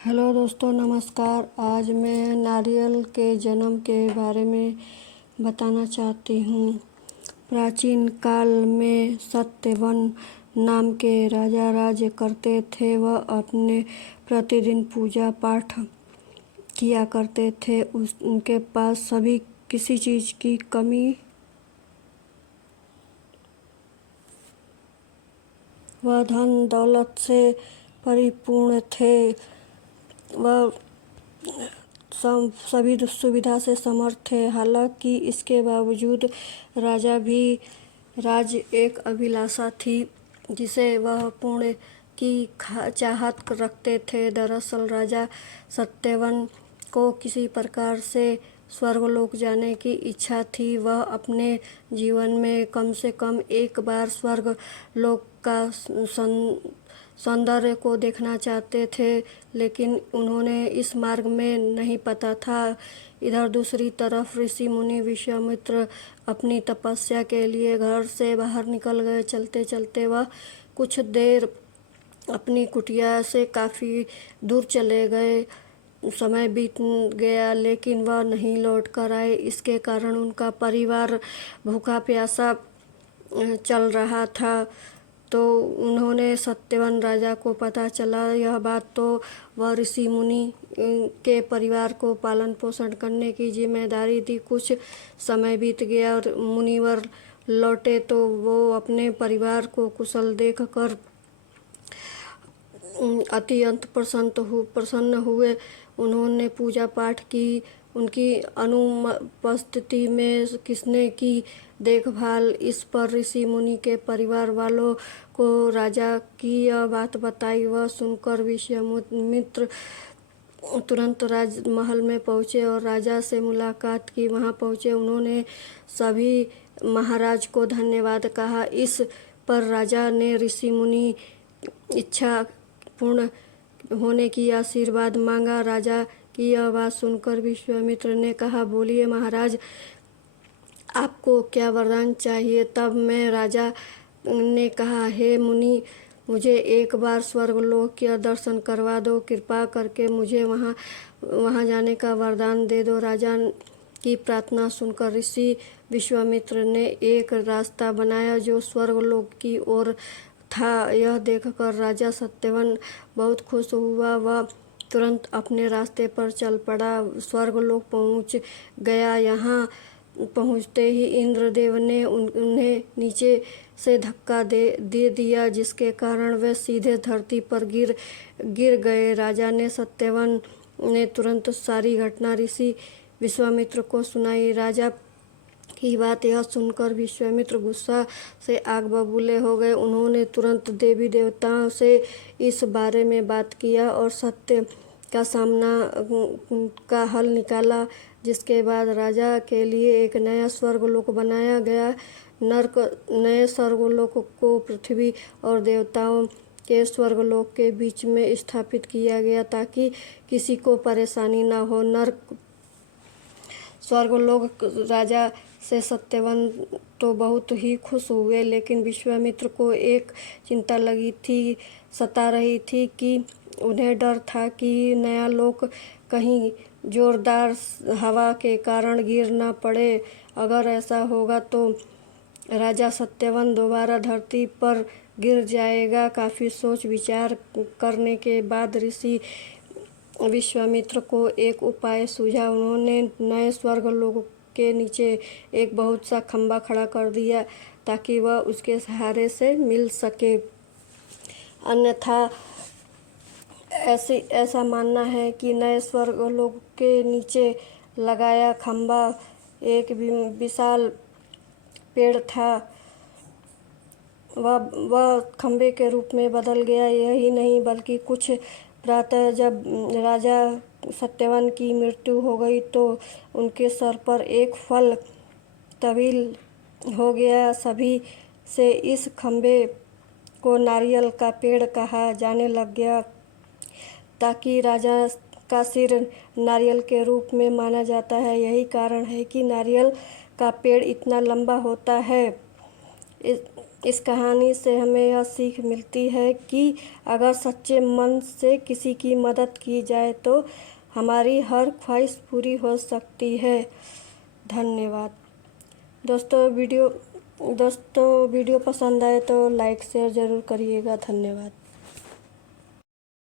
Hello दोस्तों, नमस्कार। आज मैं नारियल के जन्म के बारे में बताना चाहती हूँ। प्राचीन काल में सत्यवन नाम के राजा राज्य करते थे। वह अपने प्रतिदिन पूजा पाठ किया करते थे। उनके पास सभी किसी चीज़ की कमी वह धन दौलत से परिपूर्ण थे। वह सभी सुविधा से समर्थ थे। हालांकि इसके बावजूद राज एक अभिलाषा थी जिसे वह पूर्ण की चाहत रखते थे। दरअसल राजा सत्यवन को किसी प्रकार से स्वर्गलोक जाने की इच्छा थी। वह अपने जीवन में कम से कम एक बार स्वर्गलोक का सौंदर्य को देखना चाहते थे, लेकिन उन्होंने इस मार्ग में नहीं पता था। इधर दूसरी तरफ ऋषि मुनि विश्वामित्र अपनी तपस्या के लिए घर से बाहर निकल गए। चलते चलते वह कुछ देर अपनी कुटिया से काफ़ी दूर चले गए। समय बीत गया लेकिन वह नहीं लौट कर आए। इसके कारण उनका परिवार भूखा प्यासा चल रहा था। तो उन्होंने सत्यवन राजा को पता चला यह बात, तो वह ऋषि मुनि के परिवार को पालन पोषण करने की जिम्मेदारी दी। कुछ समय बीत गया और मुनिवर लौटे तो वो अपने परिवार को कुशल देखकर अत्यंत प्रसन्न हुए। उन्होंने पूजा पाठ की। उनकी अनुपस्थिति में किसने की देखभाल, इस पर ऋषि मुनि के परिवार वालों को राजा की यह बात बताई। वह सुनकर विश्वामित्र तुरंत राजमहल में पहुँचे और राजा से मुलाकात की। वहाँ पहुँचे उन्होंने सभी महाराज को धन्यवाद कहा। इस पर राजा ने ऋषि मुनि इच्छा पूर्ण होने की आशीर्वाद मांगा। राजा की यह बात सुनकर विश्वामित्र ने कहा, बोलिए महाराज, आपको क्या वरदान चाहिए। तब मैं राजा ने कहा, हे मुनि, मुझे एक बार स्वर्गलोक का दर्शन करवा दो। कृपा करके मुझे वहाँ जाने का वरदान दे दो। राजा की प्रार्थना सुनकर ऋषि विश्वामित्र ने एक रास्ता बनाया जो स्वर्गलोक की ओर था। यह देखकर राजा सत्यवन बहुत खुश हुआ। वह तुरंत अपने रास्ते पर चल पड़ा, स्वर्गलोक पहुँच गया। यहाँ पहुँचते ही इंद्रदेव ने उन्हें नीचे से धक्का दे दिया, जिसके कारण वे सीधे धरती पर गिर गए। राजा ने सत्यवन ने तुरंत सारी घटना ऋषि विश्वामित्र को सुनाई। राजा की बात यह सुनकर विश्वामित्र गुस्सा से आग बबूले हो गए। उन्होंने तुरंत देवी देवताओं से इस बारे में बात किया और सत्य का सामना का हल निकाला, जिसके बाद राजा के लिए एक नया स्वर्गलोक बनाया गया। नए स्वर्गलोक को पृथ्वी और देवताओं के स्वर्गलोक के बीच में स्थापित किया गया ताकि किसी को परेशानी न हो। नरक स्वर्गलोक राजा से सत्यवन तो बहुत ही खुश हुए, लेकिन विश्वामित्र को एक चिंता सता रही थी कि उन्हें डर था कि नया लोक कहीं जोरदार हवा के कारण गिर न पड़े। अगर ऐसा होगा तो राजा सत्यवन दोबारा धरती पर गिर जाएगा। काफ़ी सोच विचार करने के बाद ऋषि विश्वामित्र को एक उपाय सूझा। उन्होंने नए स्वर्गलोक के नीचे एक बहुत सा खंभा खड़ा कर दिया ताकि वह उसके सहारे से मिल सके। अन्यथा ऐसा मानना है कि नए स्वर्गलोक के नीचे लगाया खंभा एक विशाल पेड़ था। वह खंभे के रूप में बदल गया। यही नहीं बल्कि कुछ प्रातः जब राजा सत्यवन की मृत्यु हो गई तो उनके सर पर एक फल तब्दील हो गया। सभी से इस खंभे को नारियल का पेड़ कहा जाने लग गया, ताकि राजा का सिर नारियल के रूप में माना जाता है। यही कारण है कि नारियल का पेड़ इतना लंबा होता है। इस कहानी से हमें यह सीख मिलती है कि अगर सच्चे मन से किसी की मदद की जाए तो हमारी हर ख्वाहिश पूरी हो सकती है। धन्यवाद। दोस्तों वीडियो पसंद आए तो लाइक शेयर ज़रूर करिएगा। धन्यवाद।